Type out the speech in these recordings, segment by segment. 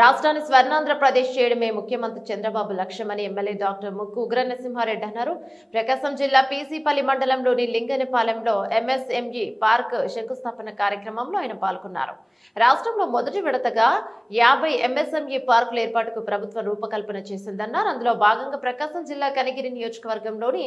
రాష్ట్రాన్ని స్వర్ణాంధ్రప్రదేశ్ చేయడమే ముఖ్యమంత్రి చంద్రబాబు లక్ష్యమని ఎమ్మెల్యే డాక్టర్ ముక్కు ఉగ్ర నరసింహారెడ్డి అన్నారు. ప్రకాశం జిల్లా పీసీపల్లి మండలంలోని లింగనపాలెంలో ఎంఎస్ఎంఈ పార్క్ శంకుస్థాపన కార్యక్రమంలో ఆయన పాల్గొన్నారు. రాష్ట్రంలో మొదటి విడతగా 50 ఎంఎస్ఎంఈ పార్కుల ఏర్పాటుకు ప్రభుత్వం రూపకల్పన చేసిందన్నారు. అందులో భాగంగా ప్రకాశం జిల్లా కనిగిరి నియోజకవర్గంలోని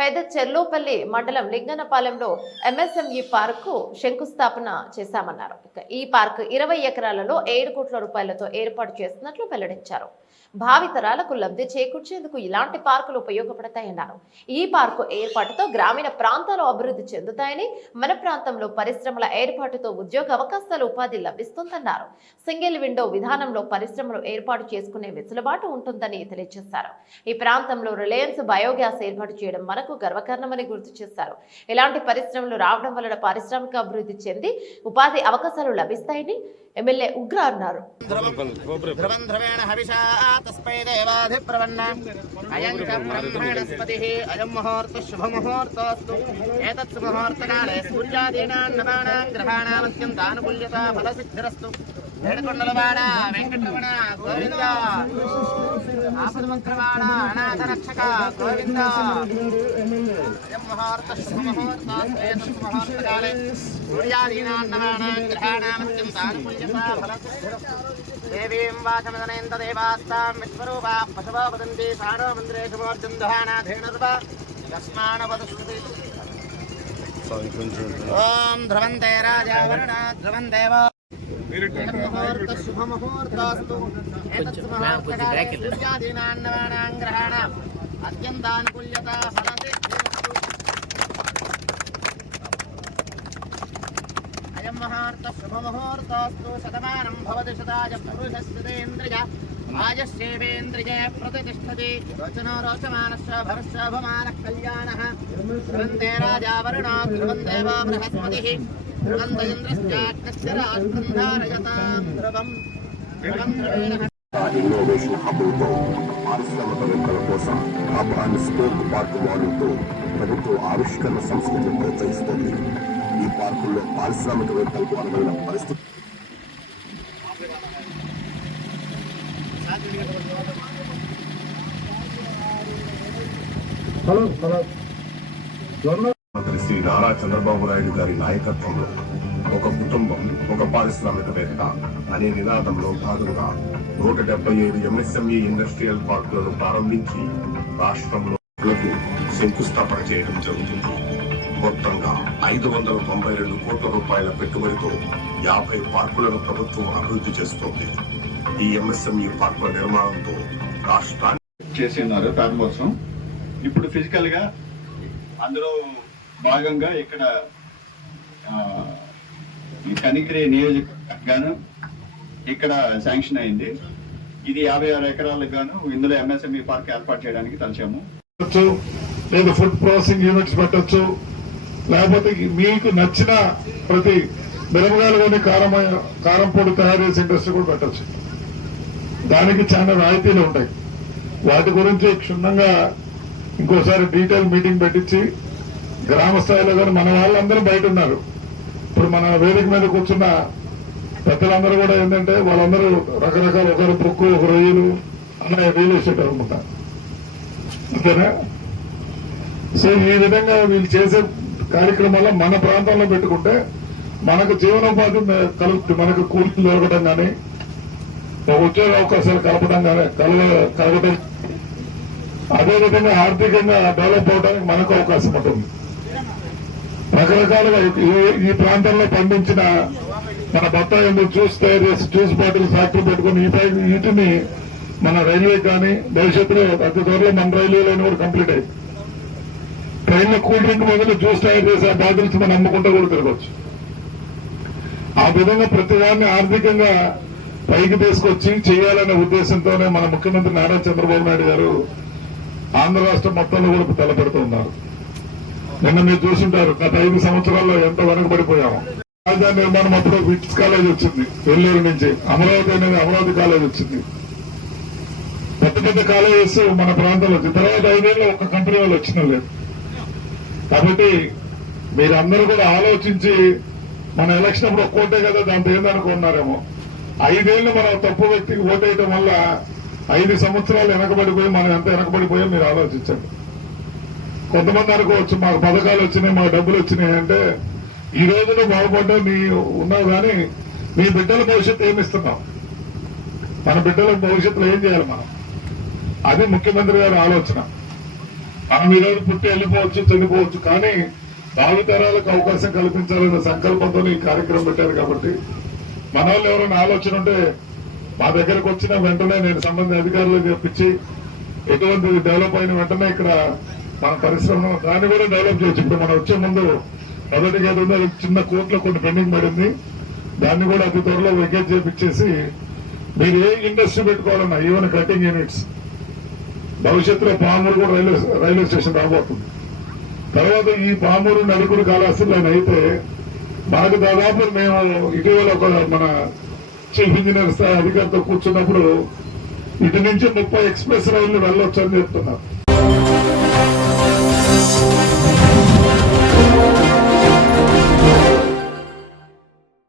పెద్ద చెర్లోపల్లి మండలం లింగనపాలెంలో ఎంఎస్ఎంఈ పార్కు శంకుస్థాపన చేశామన్నారు. ఈ పార్క్ 20 ఎకరాలలో 7 కోట్ల రూపాయలతో ఏర్పాటు చేస్తున్నట్లు వెల్లడించారు. భావితరాలకు లబ్ధి చేకూర్చేందుకు ఇలాంటి పార్కులు ఉపయోగపడతాయన్నారు. ఈ పార్కు ఏర్పాటుతో గ్రామీణ ప్రాంతాలు అభివృద్ధి చెందుతాయని, మన ప్రాంతంలో పరిశ్రమల ఏర్పాటుతో ఉద్యోగ అవకాశాలు ఉపాధి లభిస్తుందన్నారు. సింగిల్ విండో విధానంలో పరిశ్రమలు ఏర్పాటు చేసుకునే వెసులుబాటు ఉంటుందని తెలియజేశారు. ఈ ప్రాంతంలో రిలయన్స్ బయోగ్యాస్ ఏర్పాటు చేయడం మనకు గర్వకారణమని గుర్తు చేశారు. ఇలాంటి పరిశ్రమలు రావడం వలన పారిశ్రామిక అభివృద్ధి చెంది ఉపాధి అవకాశాలు లభిస్తాయని ఎమ్మెల్యే ఉగ్ర అన్నారు. ఏడుకొండలవాడ వెంకటరమణ గోవింద, ఆపదమంత్రవాడ అనాథ రక్షక గోవింద. ముహూర్త శుభముహూర్తకాలే సూర్యాదీనాన్నవాణాం గ్రహాణామత్యంతానుకూల్యతా దేవీం వాచమదనేంద్ర దేవాస్తాం విశ్వరూపా పశవో వదంతి సానో మందిరేషు మోర్జందహానాధేనర్వ యస్మానవదుష్టి. ఓం ధ్రువంతే రాజా వరుణ ధ్రువం దేవ శుభముహూర్తస్తు సూర్యాదీనాన్నవాణాం గ్రహాణాం అత్యంతానుకూల్యతా ఫలతి. అయం ముహూర్త శుభముహూర్తస్తు శతమానం భవతి శతాయ పురుషస్యేంద్రియ ఆయుష్యేవేంద్రియే ప్రతిష్టతి. రోచనో రోచమానశ్చ భరశ్చ భమానః కళ్యాణః. ధ్రువంతే రాజా వరుణో ధ్రువం దేవో బృహస్పతిః ధ్రువంత ఇంద్రశ్చాగ్నిశ్చ రాష్ట్రం ధారయతాం ధ్రువం. ఇన్నోవేషన్ హబ్బులతో పారిశ్రామికవేత్తల కోసం హబ్ అండ్ స్పోక్ పార్క్ మోడల్తో ప్రభుత్వం ఆవిష్కరణ సంస్కృతిని ప్రోత్సహిస్తోంది. ఈ పార్కుల్లో పారిశ్రామికవేత్తలకు అనువైన పరిస్థితి మంత్రి శ్రీ నారా చంద్రబాబు నాయుడు గారి నాయకత్వంలో ఒక కుటుంబం ఒక పారిశ్రామికవేత్త అనే నినాదంలో భాగంగా 175 ఎంఎస్ఎంఈ ఇండస్ట్రియల్ పార్కులను ప్రారంభించి రాష్ట్రంలో శంకుస్థాపన చేయడం జరుగుతుంది. మొత్తంగా 592 కోట్ల రూపాయల పెట్టుబడితో 50 పార్కులను ప్రభుత్వం అభివృద్ధి చేస్తోంది. ఈ ఎంఎస్ఎంఈ పార్కుల నిర్మాణంతో రాష్ట్రాన్ని చేస్తున్నారు ప్రారంభోత్సవం. ఇప్పుడు ఫిజికల్ గా అందులో భాగంగా ఇక్కడ ఈ కనిగిరి నియోజకవర్గాను ఇక్కడ శాంక్షన్ అయింది. ఇది 56 ఎకరాలకు గాను ఇందులో ఎంఎస్ఎంఈ పార్క్ ఏర్పాటు చేయడానికి తలచాము. లేదా ఫుడ్ ప్రాసెసింగ్ యూనిట్స్ పెట్టచ్చు, లేకపోతే మీకు నచ్చిన ప్రతి మిరపకాయలుని కారం పొడి తయారు చేసే ఇండస్ట్రీ కూడా పెట్టచ్చు. దానికి చాలా రాయితీలు ఉంటాయి. వాటి గురించి క్షుణ్ణంగా ఇంకోసారి డీటెయిల్ మీటింగ్ పెట్టించి గ్రామ స్థాయిలో కానీ మన వాళ్ళందరూ బయట ఉన్నారు. ఇప్పుడు మన వేదిక మీద కూర్చున్న పెద్దలందరూ కూడా ఏంటంటే వాళ్ళందరూ రకరకాల ఒకరు పొక్కు ఒక రొయ్యలు అన్న రియల్ ఎస్టేట్ అనుకుంటారు, అంతేనా? సో ఈ విధంగా వీళ్ళు చేసే కార్యక్రమాల్లో మన ప్రాంతంలో పెట్టుకుంటే మనకు జీవనోపాధి కలుగుతుంది. మనకు కూలీలు దొరకడం కానీ ఉద్యోగ అవకాశాలు కలగడం, అదేవిధంగా ఆర్థికంగా డెవలప్ అవడానికి మనకు అవకాశం ఉంటుంది. రకరకాలుగా ఈ ప్రాంతంలో పండించిన మన బత్తాయి జ్యూస్ తయారు చేసి జ్యూస్ బాటిల్ ఫ్యాక్టరీ పెట్టుకుని వీటిని మన రైల్వే కానీ భవిష్యత్తులో అతి త్వరలో మన రైల్వే లైన్ కూడా కంప్లీట్ అయింది. ట్రైన్లో కూల్ డ్రింక్ మొదలు జ్యూస్ తయారు చేసి ఆ బాటిల్స్ మనం అమ్ముకుంటూ కూడా తిరగచ్చు. ఆ విధంగా ప్రతి వారిని ఆర్థికంగా పైకి తీసుకొచ్చి చేయాలనే ఉద్దేశంతోనే మన ముఖ్యమంత్రి నారా చంద్రబాబు నాయుడు గారు ఆంధ్ర రాష్ట్రం మొత్తంలో కూడా తలపెడుతూ ఉన్నారు. నిన్న మీరు చూసుంటారు గత 5 సంవత్సరాల్లో ఎంత వెనకబడిపోయాము. రాజధాని నిర్మాణం అప్పుడు విట్స్ కాలేజ్ వచ్చింది వెల్లూరు నుంచి, అమరావతి అనేది అమరావతి కాలేజ్ వచ్చింది. పెద్ద పెద్ద కాలేజెస్ మన ప్రాంతంలో వచ్చింది. తర్వాత 5 ఏళ్ళు ఒక కంపెనీ వాళ్ళు వచ్చిన లేదు. కాబట్టి మీరందరూ కూడా ఆలోచించి మన ఎలక్షన్ అప్పుడు ఒక్కోటే కదా దాంతో ఏందనుకున్నారేమో. 5 ఏళ్లు మనం తప్పు వ్యక్తికి ఓటేయడం వల్ల 5 సంవత్సరాలు వెనకబడిపోయి మనం ఎంత వెనకబడిపోయో మీరు ఆలోచించండి. కొంతమంది అనుకోవచ్చు మాకు పథకాలు వచ్చినాయి, మాకు డబ్బులు వచ్చినాయి అంటే ఈ రోజున బాగుపడ్డా నీ ఉన్నావు కానీ నీ బిడ్డల భవిష్యత్తు ఏమిస్తున్నావు? మన బిడ్డల భవిష్యత్తులో ఏం చేయాలి మనం? అది ముఖ్యమంత్రి గారి ఆలోచన. మనం ఈరోజు పుట్టి వెళ్ళిపోవచ్చు, చనిపోవచ్చు, కానీ భావితరాలకు అవకాశం కల్పించాలనే సంకల్పంతో ఈ కార్యక్రమం పెట్టారు. కాబట్టి మన వాళ్ళు ఎవరైనా ఆలోచన ఉంటే మా దగ్గరకు వచ్చిన వెంటనే నేను సంబంధిత అధికారులకు చెప్పించి ఎటువంటి డెవలప్ అయిన వెంటనే ఇక్కడ మన పరిశ్రమ దాన్ని కూడా డెవలప్ చేయొచ్చు. ఇప్పుడు మనం వచ్చే ముందు మొదటిగా ఏదో చిన్న కోర్టులో కొన్ని పెండింగ్ పడింది, దాన్ని కూడా అతి త్వరలో వెకేట్ చేపించేసి మీరు ఏ ఇండస్ట్రీ పెట్టుకోవాలన్నా ఈవెన్ కటింగ్ యూనిట్స్, భవిష్యత్తులో పామూరు కూడా రైల్వే స్టేషన్ రాబోతుంది. తర్వాత ఈ పామూరు నలుగురు కాళహస్తిలో అయితే మనకు దాదాపు మేము ఇటీవల ఒక మన చీఫ్ ఇంజనీర్ స్థాయి అధికారితో కూర్చున్నప్పుడు ఇటు నుంచి 30 ఎక్స్ప్రెస్ రైళ్లు వెళ్ళొచ్చు అని చెప్తున్నారు.